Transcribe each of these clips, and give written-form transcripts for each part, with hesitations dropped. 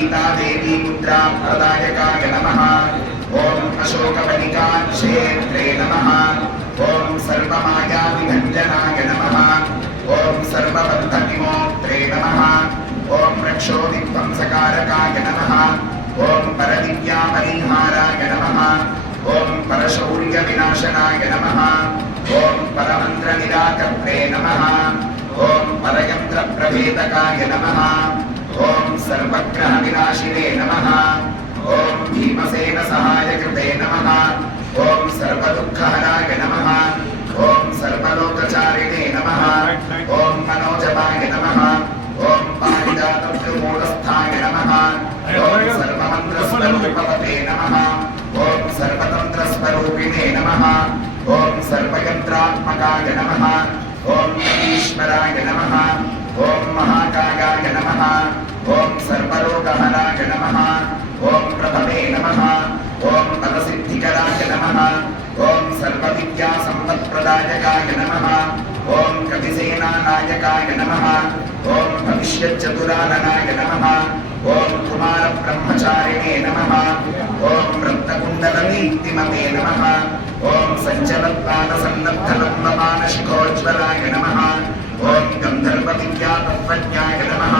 सीता देवी मुद्रा प्रदायकाय नमः ओम अशोकवनिका क्षेत्रे नमः ओम सर्वमाया विभञ्जनाय नमः ओम सर्वबन्ध विमोक्त्रे नमः ओम रक्षोदिध्वंसकारकाय नमः ओम परदिव्या परिहाराय नमः ओम परशौर्य विनाशनाय नमः ओम परमंत्र निराकर्त्रे नमः ओम परयंत्र प्रभेदकाय नमः ओम सर्वग्रह विनाशिने नमः ओम भीमसेन सहायकृते नमः ओम सर्वदुःखहराय नमः ओम सर्वलोकचारिणे नमः ओम मनोजवाय नमः ओम पारिजातमूलस्थाय नमः ओम सर्वमन्त्रस्वरूपवते नमः ओम सर्वतन्त्रस्वरूपिणे नमः ओम सर्वयंत्रात्मकाय नमः ओम ईश्वराय नमः ओम महाकायाय नमः ओम सर्वलोकहराय नमः ओम प्रभवे नमः ओम पदसिद्धिकराय नमः ओम सर्वविद्या सम्पत्प्रदायकाय नमः ओम कविसेनानायकाय नमः ओम भविष्यच्चतुराननाय नमः ओम कुमार ब्रह्मचारिणे नमः ओम रत्नकुण्डलदीप्तिमते नमः ओम सञ्चलत्पादसन्नद्धलम्बमानशिखोज्ज्वलाय नमः ओम गन्धर्वविद्यातत्त्वज्ञाय नमः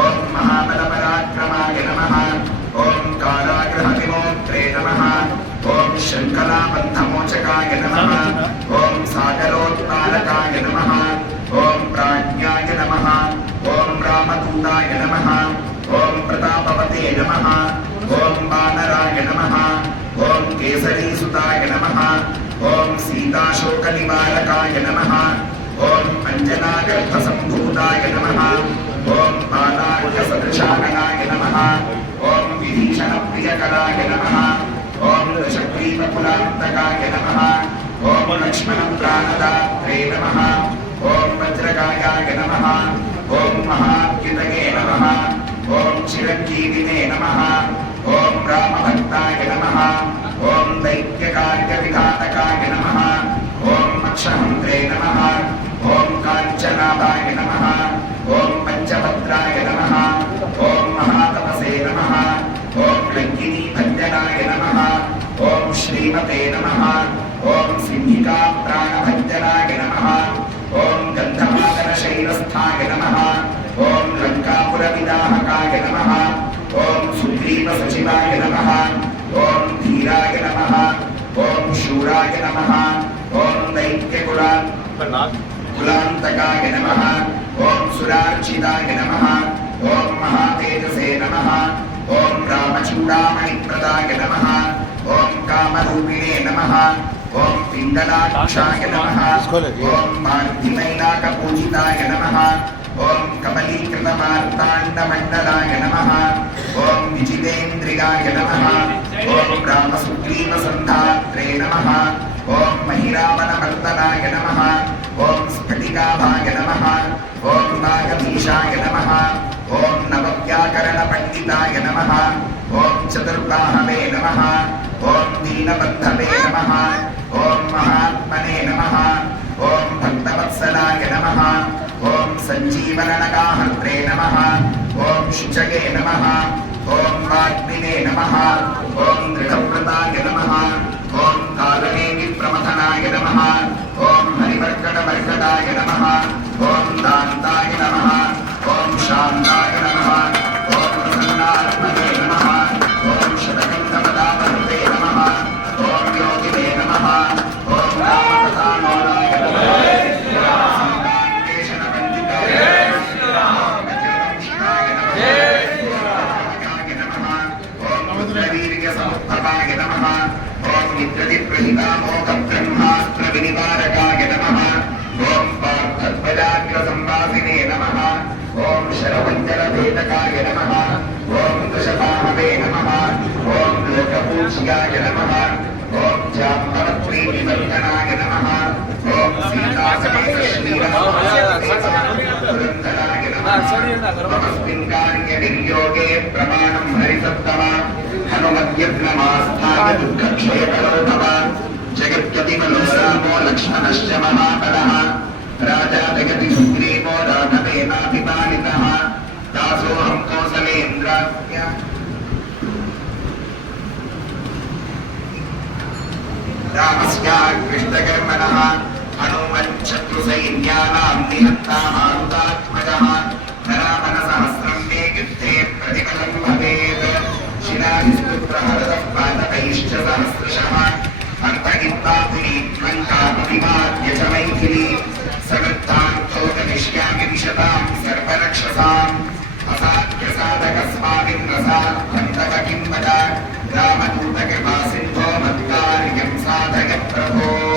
ओम महाबलपराक्रमाय नमः ओम कारागृहविमोक्त्रे नमः ओम शङ्कराबन्धमोचकाय नमः ओम सागरोत्तारकाय नमः ओम प्राज्ञाय नमः ओम रामदूताय नमः ओम प्रतापवते नमः ओम वानराय नमः ओम केसरीसुताय नमः ओम सीताशोकनिवारकाय नमः ओम अंजनागर्भसम्भूताय नमः ओम बालार्कसदृशाननाय नमः ओम विभीषणप्रियकराय नमः ओम दशग्रीवकुलान्तकाय नमः ओम लक्ष्मणप्राणदात्रे नमः ओम वज्रकायाय नमः ओम महाद्युतये नमः ओम चिरञ्जीविने नमः ओम रामभक्ताय नमः ओम दैत्यकार्यविघातकाय नमः ओम अक्षहन्त्रे नमः ओम काञ्चनाभाय नमः ओम पञ्चभद्राय नमः ओम महातपसे नमः ओम लङ्किनीभञ्जनाय नमः ओम श्रीमते नमः ओम सिंहिका प्राणभञ्जनाय नमः ओम गन्धमादनशैलस्थाय नमः ओम लङ्कापुरविदाहकाय नमः ओम सुग्रीवसचिवाय नमः ओम धीराय नमः ओम शूराय नमः ओम दैत्यकुलान्तकाय नमः ओम सुरार्चिताय नमः ओम महातेजसे नमः ओम रामचूडामणिप्रदाय नमः ओम कामरूपिणे नमः ओम पिङ्गलाक्षाय नमः ओम मार्धिमैनाकपूजिताय नमः ओम कमलीकृतमार्ताण्डमण्डलाय नमः ओम विजितेन्द्रियाय नमः ओम रामसुग्रीवसन्धात्रे नमः ओम महिरावणमर्दनाय नमः ओम स्फटिकाभाय नमः ओम नागधीशाय नमः ओम नवव्याकरणपण्डिताय नमः ओम चतुर्बाहवे नमः ओम दीनबन्धवे नमः ओम महात्मने नमः ओम भक्तवत्सलाय नमः ओम सञ्जीवननगाहर्त्रे नमः ओम शुचये नमः ओम वाग्मिने नमः ओम दृढव्रताय नमः ओम कालनेमिप्रमथनाय नमः ओम हरिवर्कटवर्कटाय नमः ओम दान्ताय नमः ओम शान्ताय नमः ओम प्रसन्नात्मने नमः ओम शतकण्ठपदावहृते नमः ओम योगिने नमः ओम रामकथामोदाय नमः वीर्यसमुद्भवाय नमः ओम नित्यजिप्रहितामोघब्रह्मास्त्रविनिवारकाय नमः ओम पार्थध्वजाग्रसंवासिने नमः ओम शरवञ्जरभेदकाय नमः ओम दशबाहवे नमः ओम लोकपूज्याय नमः ओम जाम्बवत्रीनिवर्तनाय नमः ओम सीतासमेतश्रीरामचन्द्राय नमः तमस्मिन् कार्यनिर्योगे प्रमाणं हरिसत्तमा हनुमद्यग्नमास्थाय दुःखक्षेपरो भव जगत्पतिमलो रामो लक्ष्मणश्च महाबलः राजा जगति सुग्रीवो राघवेनाभिपालितः दासोऽहं कौसलेन्द्राय रामस्याकृष्टकर्मणः हनुमच्छत्रुसैन्यानां निहन्ता मारुतात्मजः रामनसहस्रं मे युद्धे प्रतिफलं भवेत् शिलाभिस्तुप्रहरतः पादकैश्च सहस्रशः अन्तहित्वापुरी लङ्कापुरिमाद्य च मैथिली समृद्धान्तो गमिष्यामि विशतां सर्वरक्षसाम् रामदूतकृपा सिन्धो मत्कार्यं साधय प्रभो